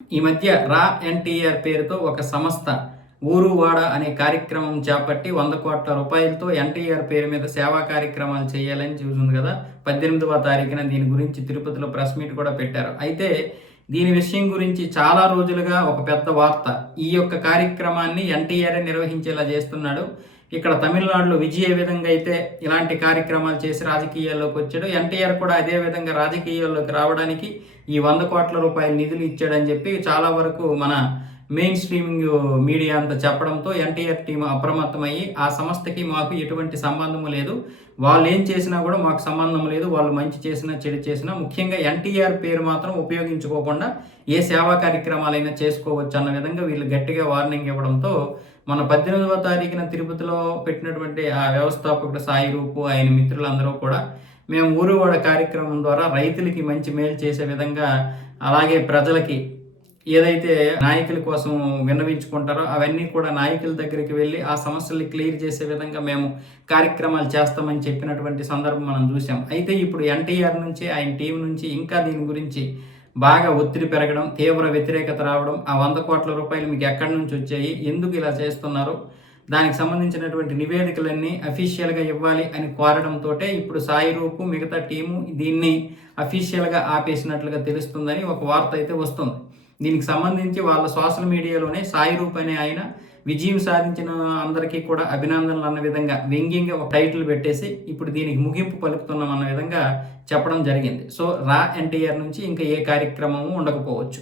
ఈ మధ్య రా ఎన్టీఆర్ పేరుతో ఒక సంస్థ ఊరు వాడ అనే కార్యక్రమం చేపట్టి 100 కోట్ల రూపాయలతో ఎన్టీఆర్ పేరు మీద సేవా కార్యక్రమాలు చేయాలని చూసింది కదా. 18వ తారీఖున దీని గురించి తిరుపతిలో ప్రెస్ మీట్ కూడా పెట్టారు. అయితే దీని విషయం గురించి చాలా రోజులుగా ఒక పెద్ద వార్త. ఈ యొక్క కార్యక్రమాన్ని ఎన్టీఆర్ నిర్వహించేలా చేస్తున్నాడు. ఇక్కడ తమిళనాడులో విజయ్ ఏ విధంగా అయితే ఇలాంటి కార్యక్రమాలు చేసి రాజకీయాల్లోకి వచ్చాడు, ఎన్టీఆర్ కూడా అదే విధంగా రాజకీయాల్లోకి రావడానికి ఈ 100 కోట్ల రూపాయల నిధులు ఇచ్చాడని చెప్పి చాలా వరకు మన మెయిన్ స్ట్రీమింగ్ మీడియా అంతా చెప్పడంతో ఎన్టీఆర్ టీం అప్రమత్తమయ్యి ఆ సంస్థకి మాకు ఎటువంటి సంబంధము లేదు, వాళ్ళు ఏం చేసినా కూడా మాకు సంబంధం లేదు, వాళ్ళు మంచి చేసినా చెడు చేసినా ముఖ్యంగా ఎన్టీఆర్ పేరు మాత్రం ఉపయోగించుకోకుండా ఏ సేవా కార్యక్రమాలైనా చేసుకోవచ్చు అన్న విధంగా వీళ్ళు గట్టిగా వార్నింగ్ ఇవ్వడంతో మన 18వ తారీఖున తిరుపతిలో పెట్టినటువంటి ఆ వ్యవస్థాపకుడు సాయి రూపు ఆయన మిత్రులందరూ కూడా మేము ఊరువాడ కార్యక్రమం ద్వారా రైతులకి మంచి మేలు చేసే విధంగా, అలాగే ప్రజలకి ఏదైతే నాయకుల కోసం విన్నవించుకుంటారో అవన్నీ కూడా నాయకుల దగ్గరికి వెళ్ళి ఆ సమస్యల్ని క్లియర్ చేసే విధంగా మేము కార్యక్రమాలు చేస్తామని చెప్పినటువంటి సందర్భం మనం చూసాం. అయితే ఇప్పుడు ఎన్టీఆర్ నుంచి ఆయన టీం నుంచి ఇంకా దీని గురించి బాగా ఒత్తిడి పెరగడం, తీవ్ర వ్యతిరేకత రావడం, ఆ 100 కోట్ల రూపాయలు మీకు ఎక్కడి నుంచి వచ్చాయి, ఎందుకు ఇలా చేస్తున్నారు, దానికి సంబంధించినటువంటి నివేదికలన్నీ అఫీషియల్గా ఇవ్వాలి అని కోరడంతో ఇప్పుడు సాయి రూపు మిగతా టీము దీన్ని అఫీషియల్గా ఆపేసినట్లుగా తెలుస్తుందని ఒక వార్త అయితే వస్తుంది. దీనికి సంబంధించి వాళ్ళ సోషల్ మీడియాలోనే సాయి రూప్ అనే ఆయన విజయం సాధించిన అందరికీ కూడా అభినందనలు అన్న విధంగా వ్యంగ్యంగా ఒక టైటిల్ పెట్టేసి ఇప్పుడు దీనికి ముగింపు పలుకుతున్నాం అన్న విధంగా చెప్పడం జరిగింది. సో రా ఎన్టీఆర్ నుంచి ఇంకా ఏ కార్యక్రమము ఉండకపోవచ్చు.